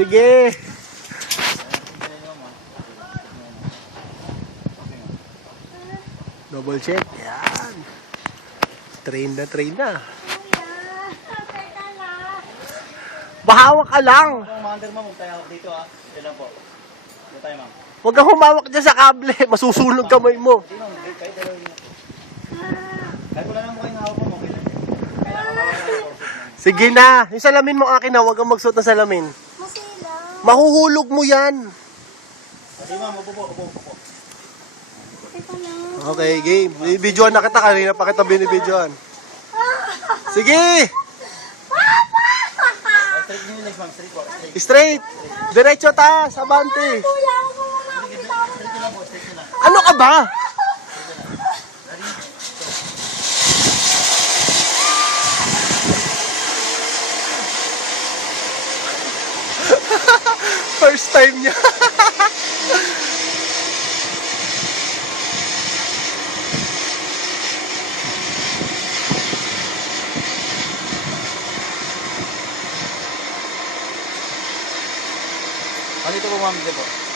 Sige. Double check. Yan. Train na, train na. Bahawak ka lang. Kung mander ma'am, huwag tayo dito ha. Ito lang po. Dito tayo ma'am. Huwag kang humawak dyan sa kable. Masusunog kamay mo. Hindi ma'am, kahit dalawin mo. Kahit wala nang mukhang hawak mo, okay lang. Kailangan mawala ng corset. Sige na. Yung salamin mo akin na. Huwag kang magsuot ng salamin. Masila. Mahuhulog mo yan. Sige ma'am, upo po, upo po. Teka lang. Okay, game. Binibidyoan na kita. Kanina pa kita binibidyoan. Sige. Straight nyo yung legs ma'am, straight po. Straight. Straight. Diretso taas. Abante. Kuya, ako mo makakita mo Straight nyo lang po, straight nyo lang. Ano ka ba? First time niya. Dito po ma'am, dito po.